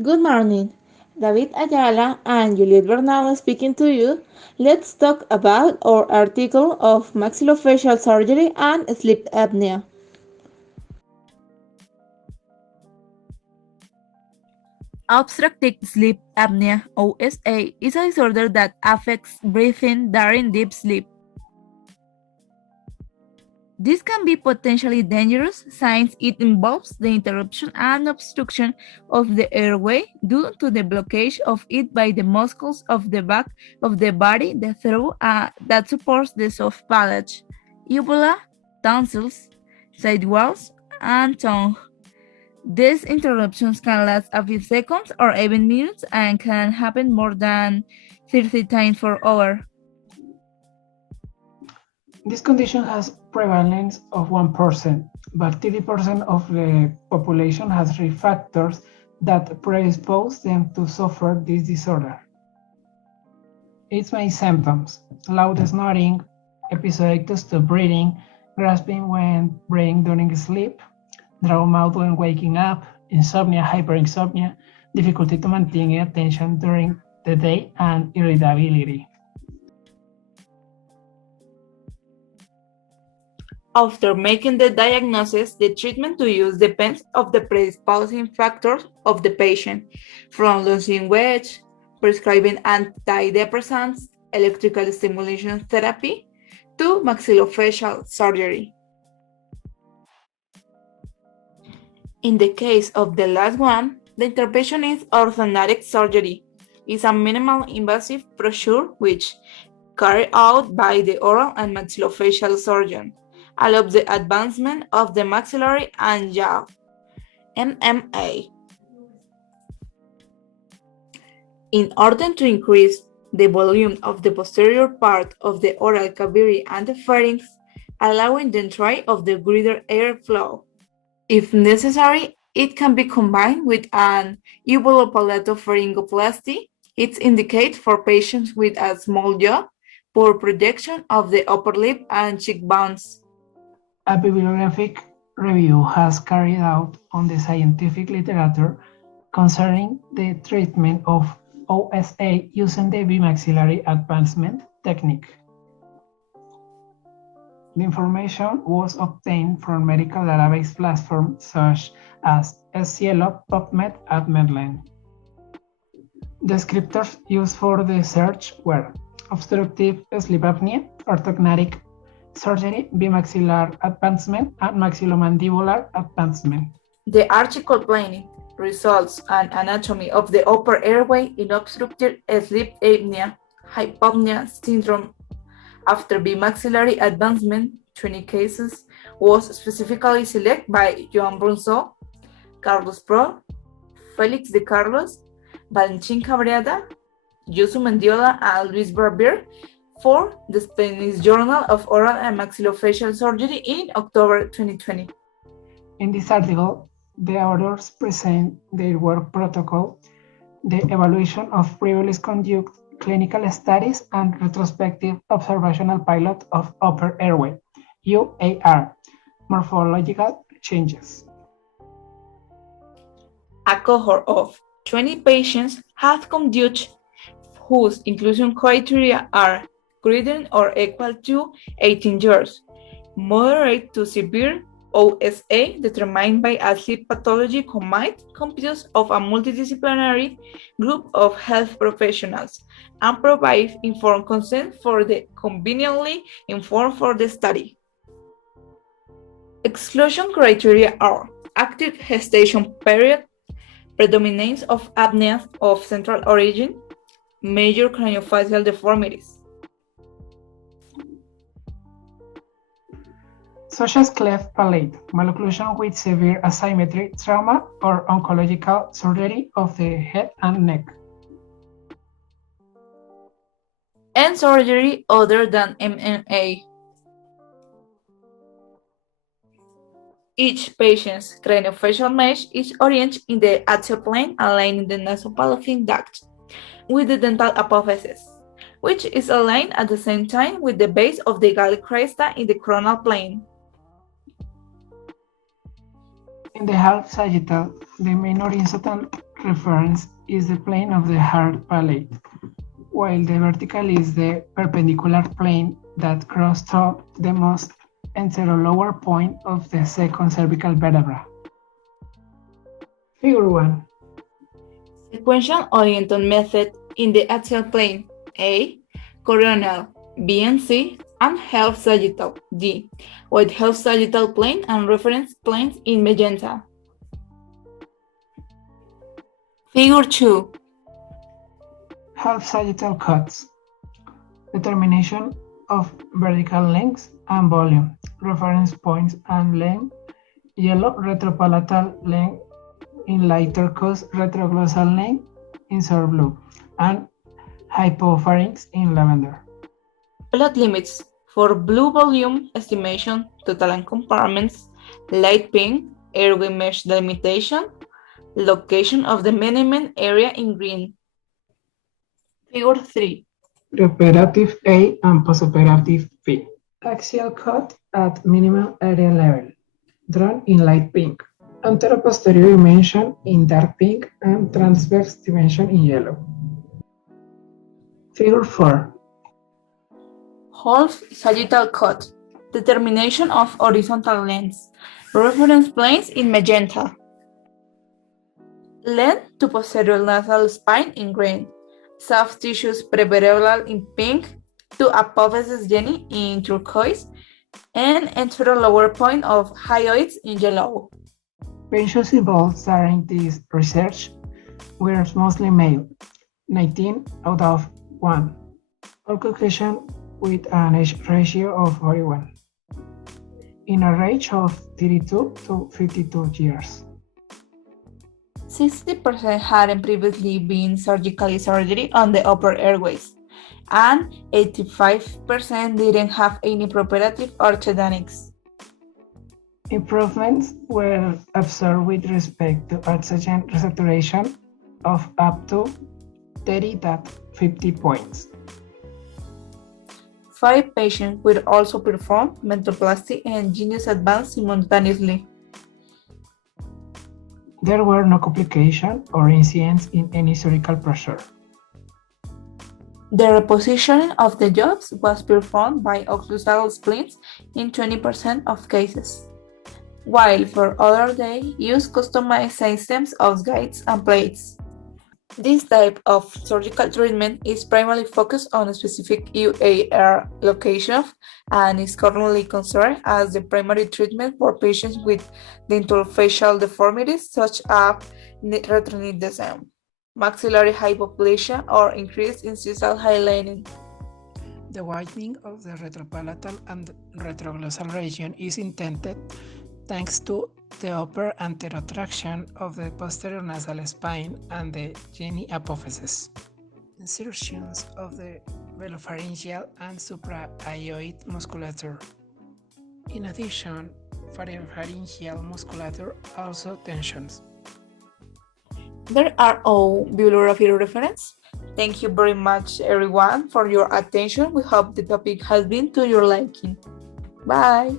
Good morning. David Ayala and Juliet Bernal speaking to you. Let's talk about our article of maxillofacial surgery and sleep apnea. Obstructive sleep apnea (OSA) is a disorder that affects breathing during deep sleep. This can be potentially dangerous since it involves the interruption and obstruction of the airway due to the blockage of it by the muscles of the back of the body, the throat that supports the soft palate, uvula, tonsils, side walls, and tongue. These interruptions can last a few seconds or even minutes and can happen more than 30 times per hour. This condition has prevalence of 1%, but 30% of the population has risk factors that predispose them to suffer this disorder. Its main symptoms: loud snoring, episodic to-stop breathing, grasping when breathing during sleep, dry mouth when waking up, insomnia, hyperinsomnia, difficulty to maintain attention during the day, and irritability. After making the diagnosis, the treatment to use depends on the predisposing factors of the patient, from losing weight, prescribing antidepressants, electrical stimulation therapy, to maxillofacial surgery. In the case of the last one, the intervention is orthodontic surgery. It's a minimal invasive procedure which, carried out by the oral and maxillofacial surgeon, allows the advancement of the maxillary and jaw (MMA). In order to increase the volume of the posterior part of the oral cavity and the pharynx, allowing the entry of the greater airflow. If necessary, it can be combined with an uvulopalatopharyngoplasty. It's indicated for patients with a small jaw, poor projection of the upper lip and cheekbones. A bibliographic review has carried out on the scientific literature concerning the treatment of OSA using the bimaxillary advancement technique. The information was obtained from medical database platforms such as SCIELO, PubMed, and Medline. Descriptors used for the search were obstructive sleep apnea, orthodontic surgery, bimaxillar advancement, and maxillomandibular advancement. The article planning, results, and anatomy of the upper airway in obstructive sleep apnea hypopnea syndrome after bimaxillary advancement, 20 cases, was specifically selected by Joan Brunzó, Carlos Pro, Félix de Carlos, Valentín Cabrera, Yusu Mendiola, and Luis Barbier for the Spanish Journal of Oral and Maxillofacial Surgery in October 2020. In this article, the authors present their work protocol, the evaluation of previously conducted clinical studies, and retrospective observational pilot of upper airway, UAR, morphological changes. A cohort of 20 patients have conducted whose inclusion criteria are greater or equal to 18 years, moderate to severe OSA determined by a sleep pathology combined composed of a multidisciplinary group of health professionals, and provide informed consent for the conveniently informed for the study. Exclusion criteria are active gestation period, predominance of apneas of central origin, major craniofacial deformities. Such as cleft palate, malocclusion with severe asymmetry, trauma, or oncological surgery of the head and neck. And surgery other than MMA. Each patient's craniofacial mesh is oriented in the axial plane, aligning the nasopalatal duct with the dental apophysis, which is aligned at the same time with the base of the Gallic cresta in the coronal plane. In the half sagittal, the main horizontal reference is the plane of the hard palate, while the vertical is the perpendicular plane that crosses top the most anterolower point of the second cervical vertebra. Figure 1. Sequential orientation method in the axial plane. A. Coronal, B and C, and half sagittal, D, with half sagittal plane and reference planes in magenta. Figure 2. Half sagittal cuts. Determination of vertical length and volume, reference points and length, yellow retropalatal length in light turquoise, retroglossal length in sour blue, and hypopharynx in lavender. Plot limits for blue volume estimation, total and compartments, light pink, airway mesh delimitation, location of the minimum area in green. Figure 3. Preoperative A and postoperative B. Axial cut at minimal area level, drawn in light pink. Anteroposterior dimension in dark pink and transverse dimension in yellow. Figure 4. Half sagittal cut. Determination of horizontal lengths. Reference planes in magenta. Length to posterior nasal spine in green. Soft tissues prevertebral in pink. To apophysis geni in turquoise. And anterolower point of hyoids in yellow. Patients involved during this research were mostly male, 19 out of 1, all Caucasian with an age ratio of 41, in a range of 32 to 52 years. 60% hadn't previously been surgery on the upper airways, and 85% didn't have any preoperative orthodontics. Improvements were observed with respect to oxygen saturation of up to 30 to 50 points. 5 patients will also perform mentoplasty and genius advance simultaneously. There were no complications or incidents in any surgical procedure. The repositioning of the jobs was performed by occlusal splints in 20% of cases, while for other they used customized systems of guides and plates. This type of surgical treatment is primarily focused on a specific UAR location and is currently considered as the primary treatment for patients with dentofacial deformities such as retronidism, maxillary hypoplasia, or increased incisional highlighting. The widening of the retropalatal and retroglossal region is intended thanks to the upper anterotraction of the posterior nasal spine and the geni apophysis. Insertions of the velopharyngeal and suprahyoid musculature. In addition, pharyngeal musculature also tensions. There are all bibliography references. Thank you very much, everyone, for your attention. We hope the topic has been to your liking. Bye.